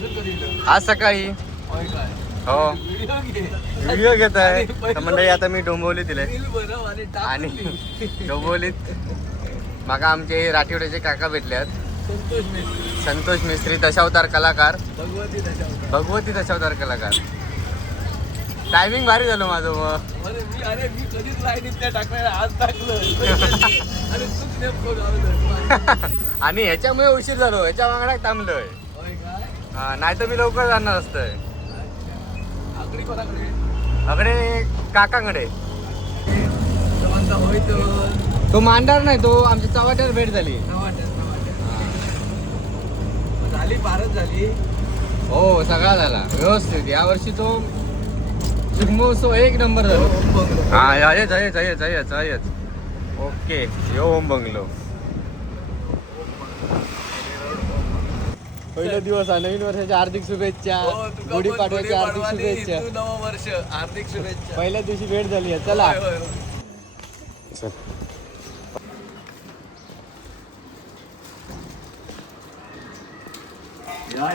आज सकाळी हो व्हिडिओ घेत आहे मंडळी. आता मी डोंबिवलीत दिले आणि डोंबिवलीत मागा आमचे राठीवड्याचे काका भेटले आहेत. संतोष मिस्त्री दशावतार कलाकार, भगवती दशावतार कलाकार. टायमिंग भारी झालं माझं मग. मी कधीच लाईनीत टाकणार आज टाकलं आणि ह्याच्यामुळे उशीर झालो, ह्याच्या मागण्यात थांबलोय. हा नाही तर मी लवकर जाणार असतोय. अकडे काकांकडे तो मांडणार नाही, तो आमच्या चव्हाट्यावर भेट झाली. फारच झाली हो सगळा झाला व्यवस्थित. या वर्षी तो शिगमोत्सव एक नंबर झाला. हा येच ओके. यो ओम बंगलो पहिला दिवस आहे. नवीन वर्षाच्या हार्दिक शुभेच्छा, गुढीपाडव्याच्या हार्दिक शुभेच्छा. नवं वर्ष हार्दिक शुभेच्छा. पहिल्या दिवशी भेट झाली आहे. चला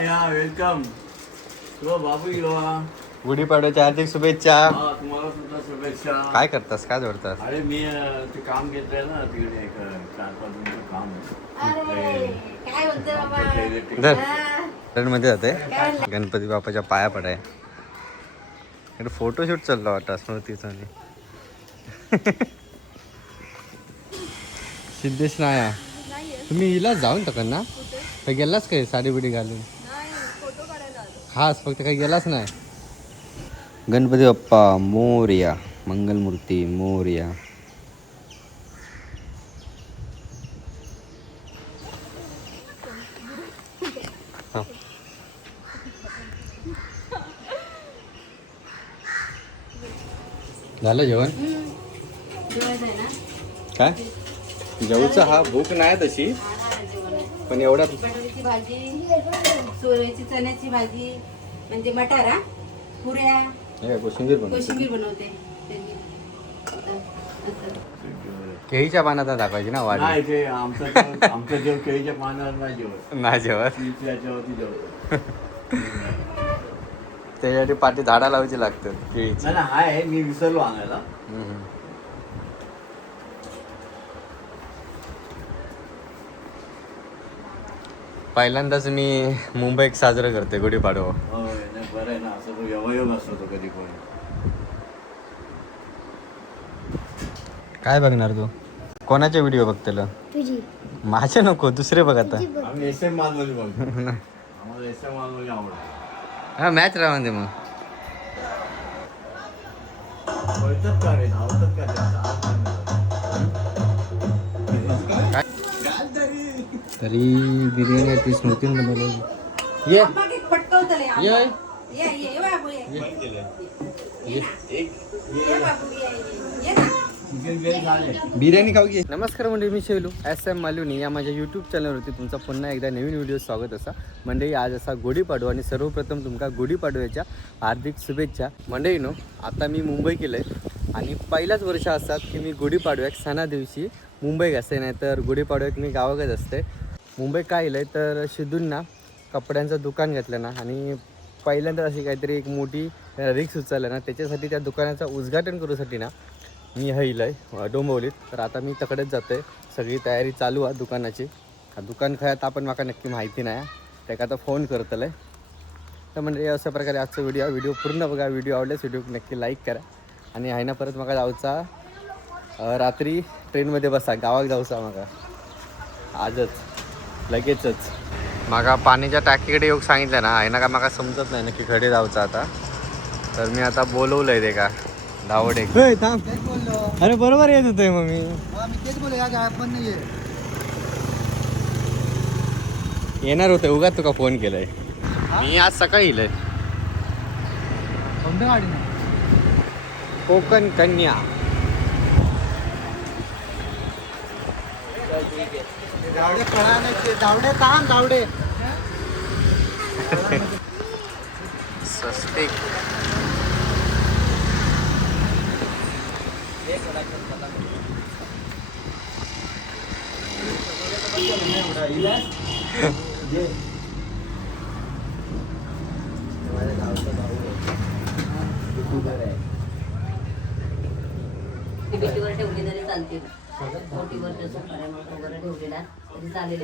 या वेलकम. बाबू गुढीपाडव्याच्या हार्दिक शुभेच्छा. तुम्हाला सुद्धा शुभेच्छा. काय करतास, काय जोडतास? अरे मी ते काम घेतलंय ना तिकडे एक 4-5 दिवसाचं काम मध्ये जाते गणपती बाप्पाच्या पाया पडाय. इकडे फोटोशूट चालला वाटतं स्मृतीचा. सिद्धेश नाया तुम्ही हिला जाऊन टाका ना. काही गेलास काय साडी बिडी घालून? खास फक्त काही गेलाच नाही. गणपती बाप्पा मोरया, मंगलमूर्ती मोरया. झालं जेवण? काय जेवूचं हा भूक नाही तशी, पण एवढा भाजी, सोयाची चण्याची भाजी म्हणजे मटारा, पुऱ्या, कोशिंबीर बनवते. केळीच्या पानात दाखवायची ना वाढ. नाही ते आमचं जेवण केळीच्या पानावर नाही जेवण. नाही जेवत. याच्यावरती जेवण. त्याच्यासाठी पाठी झाडा लावायची लागतात केळीची. नाही आहे, मी विसरलो आणायला. पहिल्यांदाच मी मुंबईत साजरं करते गुढीपाडवा. बरं आहे ना, असं तो योगायोग असतो तो कधी कोणी. काय बघणार तू? कोणाचे व्हिडिओ बघतेला? तुझी. माझे नको, दुसरे बघ आता. आम्ही SM मालवणी बघतो. आम्हाला SM मालवणी आवडतं. हा मॅच राहून दे मग. कळतात का रे, आवडतात का ते? तरी बिर्याणी ती स्मृतीने बनवली. ये बिर्याणी खाऊ घे. नमस्कार मंडळी, मी शैलू SM मालवणी या माझ्या यूट्यूब चॅनलवरती तुमचा पुन्हा एकदा नवीन व्हिडिओ स्वागत असा. मंडळी आज असा गुढीपाडवा आणि सर्वप्रथम तुमका गुढीपाडव्याच्या हार्दिक शुभेच्छा. मंडळीनो आता मी मुंबई केलं आहे आणि पहिलाच वर्ष असतात की मी गुढीपाडव्याक सणा दिवशी मुंबईत असते, नाही तर गुढीपाडव्याक मी गावाकडे असते. मुंबई काय येईल आहे तर शिदूंना कपड्यांचं दुकान घेतलं ना, आणि पहिल्यांदा अशी काहीतरी एक मोठी रिक्स उचललं ना, त्याच्यासाठी त्या दुकानाचं उद्घाटन करूसाठी ना मी येईल आहे डोंबिवलीत. तर आता मी तकडेच जातो आहे. सगळी तयारी चालू आहे दुकानाची. दुकान खयात आपण माका नक्की माहिती नाही, त्याका आता फोन करतलं आहे. तर म्हणजे अशा प्रकारे आजचा व्हिडिओ पूर्ण बघा. व्हिडिओ आवडल्यास व्हिडिओ नक्की लाईक करा. आणि आहे ना परत माका जाऊचा रात्री ट्रेनमध्ये बसा, गावात जाऊचा माका आजच लगेचच. मागा पाण्याच्या टाकीकडे येऊ सांगितलं ना, आहे ना का माका समजत नाही नक्की खडे जाऊचं आता. तर मी आता बोलवलं आहे ते का धावडे. अरे बरोबर येत होतंय मग मी तेच बोल येणार होतं. उगा तुका फोन केलाय मी आज सकाळी येईल. कोकण कन्या धावडे स्वस्तिक. ती भीतीवर ठेवली तरी चालते. मोठीवर त्या सोपाऱ्या वगैरे ठेवलेला तरी चालेल.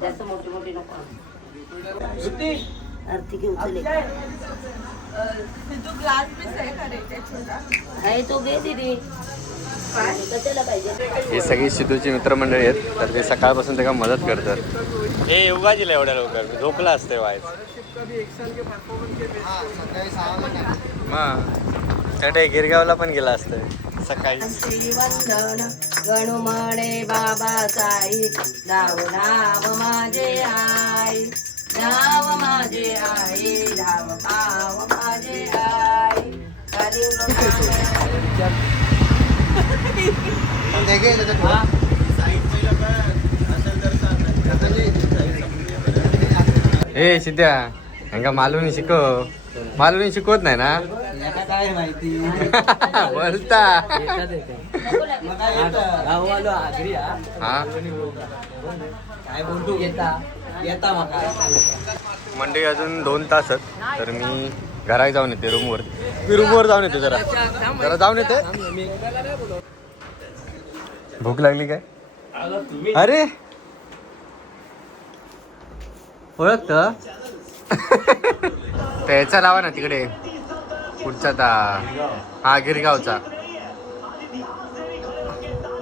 जास्त मोठी मोठी नको. आर्थिक उचले आहे तो घे दिदी. कशाला पाहिजे? ही सगळी सिद्धूची मित्रमंडळी आहेत, तर ते सकाळपासून त्याला मदत करतात. हे योगाजीला एवढ्या लवकर झोपला असते वायच मग त्या गिरगावला पण गेला असतं सकाळी. श्रीवंदन गणुमणे बाबा साई धाव धाव माझे आई धाव माझे आई धाव पाव माझे आई. ए सिद्ध्या हंगा मालवणी शिकव. मालवणी शिकवत नाही ना काय माहिती बोलता गाववालो आगरी हा काय बोलतो येता येता मका मंडळी अजून 2 तास आहेत, तर मी घरात जाऊन येते रूमवर. मी रूमवर जाऊन येते जरा जरा जाऊन येते. भूक लागली काय? अरे ओळखत त्याचा लावा ना तिकडे पुढचा हा गिरगावचा.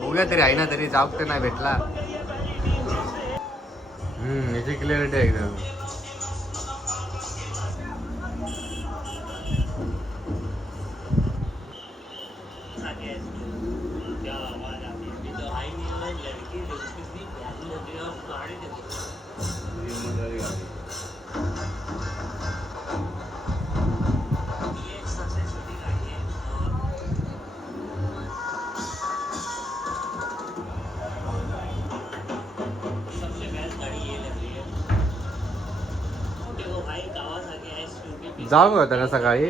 बघूया तरी आहे ना, तरी जाऊ तर नाही भेटला. याची क्लिअरिटी आहे एकदम. जाऊ का होता ना सकाळी?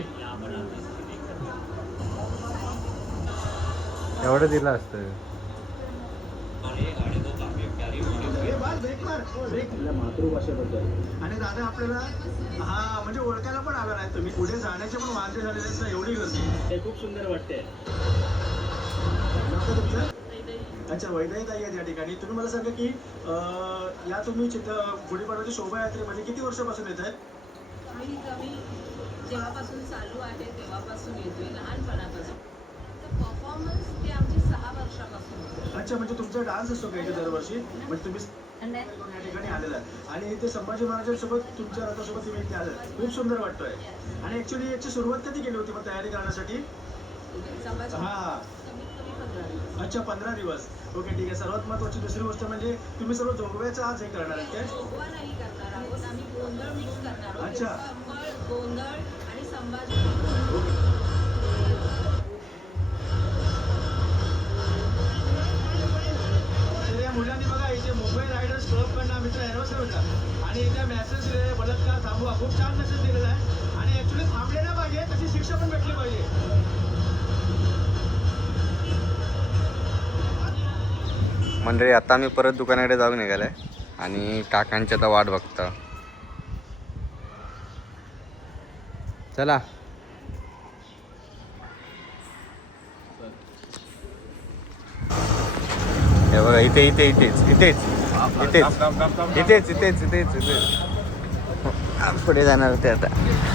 एवढं दिलं असतं. मातृभाषेबद्दल आणि दादा आपल्याला हा म्हणजे ओळखायला पण आला नाही. तुम्ही पुढे जाण्याचे पण वाद्य झालेले आहेत ना, एवढी गर्दी. ते खूप सुंदर वाटते. अच्छा वैदाई ताई आहेत या ठिकाणी. तुम्ही मला सांगा की या तुम्ही गुढीपाडव्याच्या शोभायात्रेमध्ये किती वर्षापासून येत आहेत? आम्ही जेव्हापासून चालू आहे तेव्हापासून येतोय, लहानपणापासून. तर परफॉर्मन्स ते आमची 6 वर्षापासून. अच्छा म्हणजे तुमचा डान्स असतो का इथे दरवर्षी? म्हणजे तुम्ही या ठिकाणी आलेला आणि इथे संभाजी महाराजांसोबत तुमच्या रथासोबत तुम्ही इथे आलेला. खूप सुंदर वाटतोय. आणि ऍक्च्युली याची सुरुवात कधी केली होती मग तयारी करण्यासाठी? हा अच्छा 15 दिवस. ओके ठीक आहे. सर्वात महत्वाची दुसरी गोष्ट म्हणजे तुम्ही सर्व जोगव्याचं आज हे करणार आहेत काय? जोगवा नाही करणार आहोत आम्ही, गोंधळ मिक्स करणार आहोत. अच्छा. गोंधळ आणि संभाजी. तर या मुलांनी बघा इथे मुंबई रायडर्स क्लबकडनं मित्र ॲनिव्हर्सरी होता आणि इथे मेसेज दिलेला आहे बलात्कार थांबवा. खूप छान मेसेज दिलेला आहे आणि ऍक्च्युली थांबले ना पाहिजे, तशी शिक्षा पण भेटली पाहिजे. मंडळी आता मी परत दुकानाकडे जाऊन निघालाय आणि काकांची आता वाट बघता. चला हे बघा इथे इथे इथेच इथेच इथेच इथेच इथेच इथेच इथेच पुढे जाणार होते आता.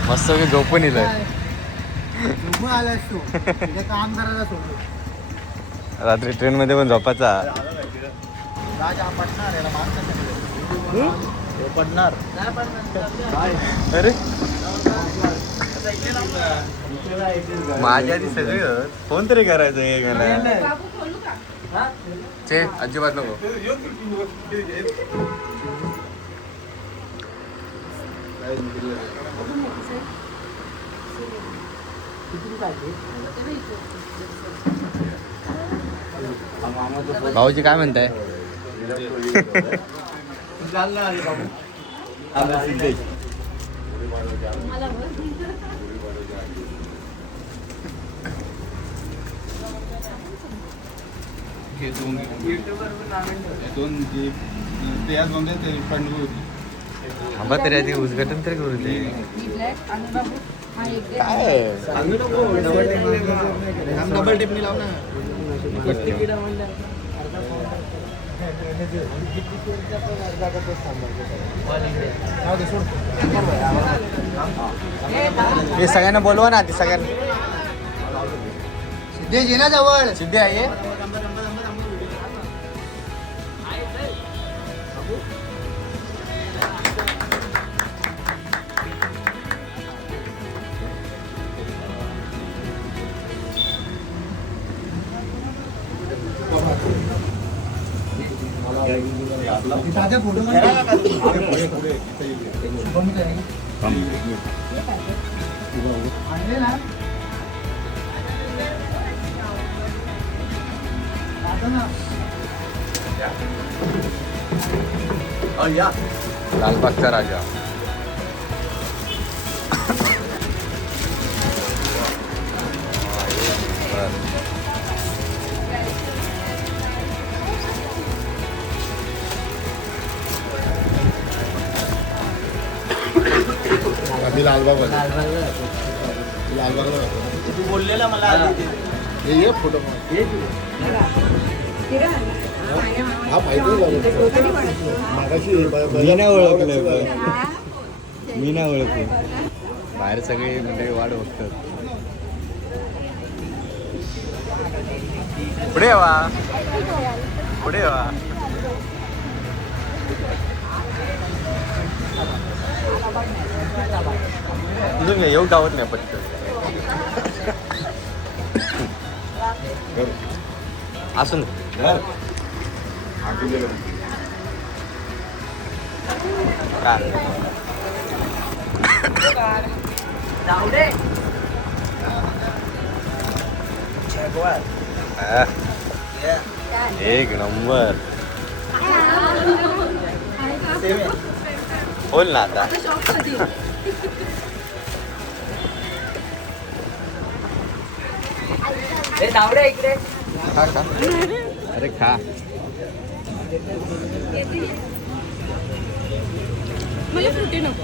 मस्त मी झोपून येतोय. रात्री ट्रेन मध्ये पण झोपायचा. पडणार अरे माझ्या आधी सगळे फोन तरी करायचं हे गाणं. चे अजिबात नको. भाऊजी काय म्हणताय? हे दोन जे ते आज म्हणते ते पंडू होती आंबा तरी आधी उद्घाटन तरी करू दे काय डबल टिपणी लाव ना. हे सगळ्यांना बोलवा ना आधी सगळ्यांना सिद्धेश ये ना जवळ सिद्धे आहे लालबागचा राजा आधी लालबागला तू बोललेला मला आधी. ये फोटो हा माहिती मागाशी मी नाही ओळखलं मी नाही ओळखलं बाहेर सगळे म्हणजे वाढ बघतात पुढे वा पुढे वा तुम्ही येऊ गावत नाही पटकन असून एक नंबर बोल ना आता इकडे खा खा अरे खा मला फ्रुटी नको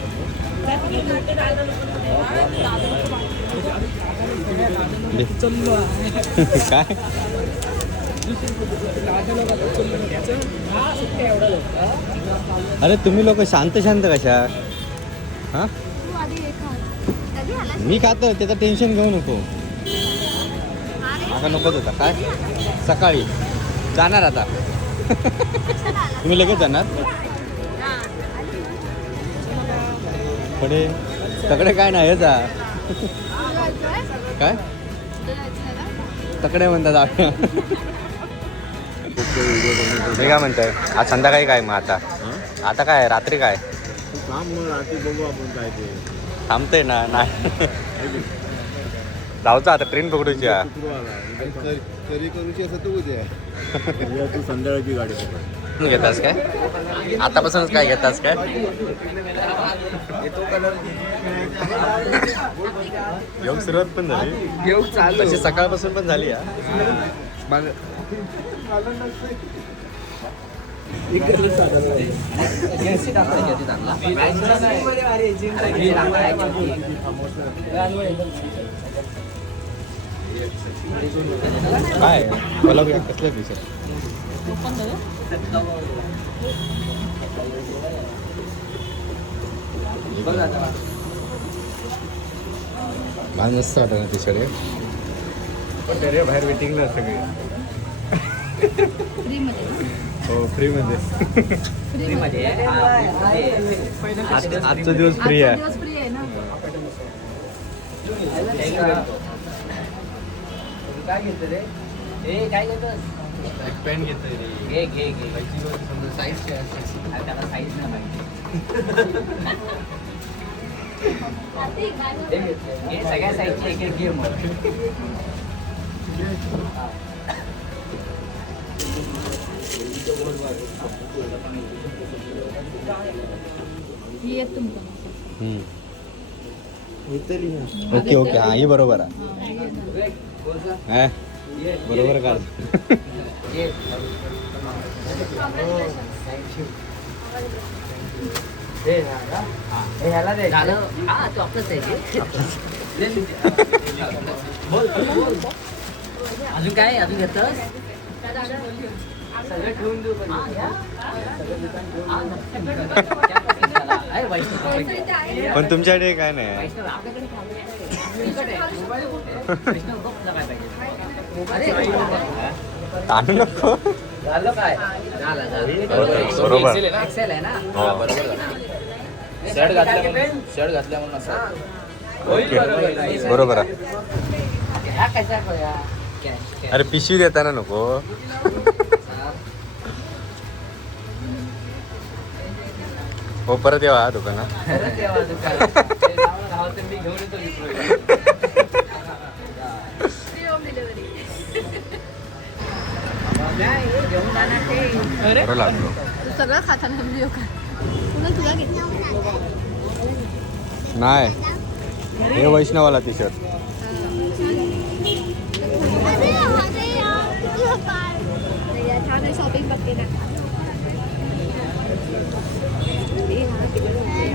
काय अरे तुम्ही लोक शांत शांत कशा हा मी खातो त्याचं टेन्शन घेऊ नको माका नकोच होता काय सकाळी जाणार आता तुम्ही लगेच जाणार पुढे तकडे काय नाही जा काय तकडे म्हणतात आपण मी काय म्हणताय आज संध्याकाळी काय मग आता काय रात्री काय रात्री बघू आपण काय ते थांबतंय ना नाही जाऊचा आता ट्रेन पकडूची तरी करूची असं तू उद्या तू संध्याकाळची गाडी पकड घेतास काय आतापासूनच काय घेतास काय योग सुरुवात पण झाली योग चालू तशी सकाळपासून पण झाली काय मला कसल्या पिक्चर मला मस्त वाटत ना तिकडे पण तरी बाहेर वेटिंगला सगळे हो फ्रीमध्ये आजचा दिवस फ्री आहे काय घेतो रे हे काय घेतो एक पेन घेतोय घे घे घे साईज त्याला साईज नाही माहिती घे सगळ्या साईजची एक एक घे मग ओके ओके हा ही बरोबर आहे बरोबर काढ. झालं हा तू आपलंच आहे ते. अजून काय अजून घेतोस सगळं ठेवून देऊ पण. अरे वैष्णव पण तुमच्याकडे काय नाही आहे. वैष्णव आपल्याकडे वैष्णव बघ तुला काय पाहिजे. अरे आणू नको. झालं काय झालं बरोबर. एक्सेल आहे ना. शर्ट घातल्या म्हणून असं. ओके बरोबर आहे. ह्या कशा करूया अरे पिशवी देताना नको. हो परत येवा दुकानात. खरंच तेव्हा दुकान मी घेऊन येतो घेऊन जाणार ते. बरं लागलो. सगळं खाताना व्हिडिओ का तुला घेतलं नाही हे वैष्णवाला टी शर्ट. शॉपिंग बघते ना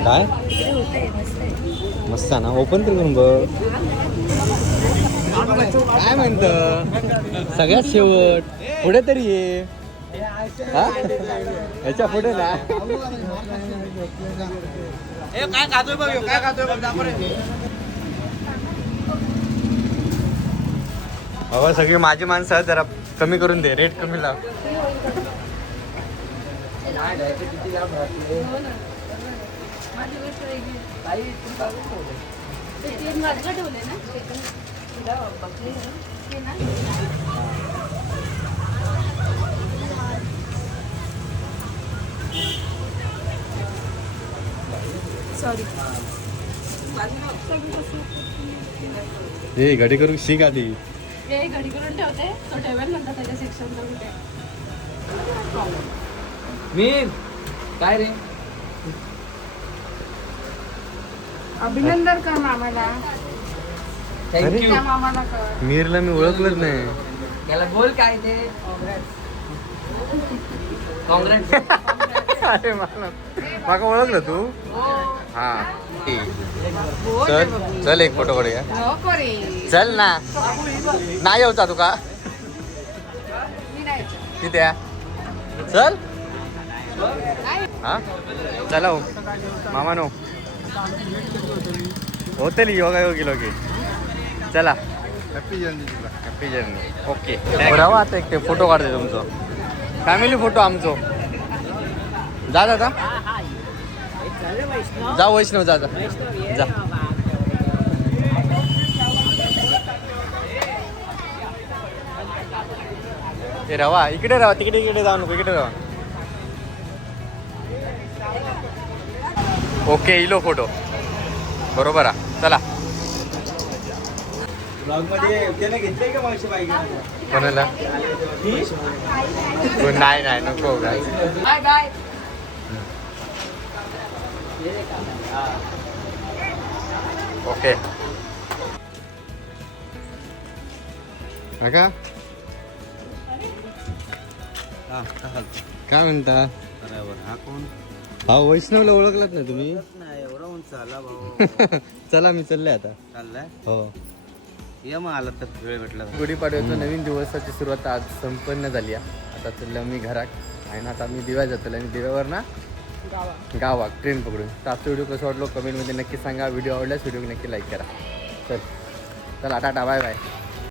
काय मस्त आहे ना. ओपन करून बघ काय म्हणत. सगळ्यात शेवट पुढे तरी ये. हा याच्या पुढे ना. काय खातोय बघ काय खातोय बघ दाखव रे. बाबा सगळी माझी माणसं आहेत, जरा कमी करून दे. रेट कमी लाव. सॉरी हे घडी करून शिक आधी. हे घडी करून ठेवते तो ठेवेल नंतर त्याच्या सेक्शनला कुठे. मी काय रे अभिनंदन कर मामाला. अरे त्या मामाला कर. मीरला मी ओळखलंच नाही. त्याला बोल काय ते. काँग्रेस अरे माका ओळखलं तू. हा चल चल एक फोटो काढूया. नको रे चल ना. नाही येऊचा तुका मी नाही. तिथे आहे. चल हा चला हो मामा नो होते योगा योग गेलो की. चला हॅपी जर्नी तुला. Happy journey. ओके राहा आता एक ते फोटो काढते तुमचं फॅमिली फोटो आमचो. जा दादा जा वैष्णव जा जा जा. हे राहा इकडे राहा तिकडे इकडे जाऊ नको इकडे राहा. ओके इलो फोटो बरोबर आहे. चला त्याने घेतलंय का मागच्या बाईक. कोणाला नाही नाही नको काय. काय काय ओके का काय म्हणता. हा कोण हा वैष्णवला ओळखलात ना तुम्ही. नाही एवढा उंच आला भाऊ. चला मी चालले आता. चाललाय हो ये मग आला तर वेळ भेटला. गुढीपाडव्याचं नवीन दिवसाची सुरुवात आज संपन्न झाली आहे. आता चाललं मी घरात आणि आता मी दिव्या जातो आणि दिव्यावर ना गावात ट्रेन पकडून. तर आजचा व्हिडिओ कसं वाटलो कमेंटमध्ये नक्की सांगा. व्हिडिओ आवडल्यास व्हिडिओ नक्की लाईक करा. चल चला टाटा बाय बाय.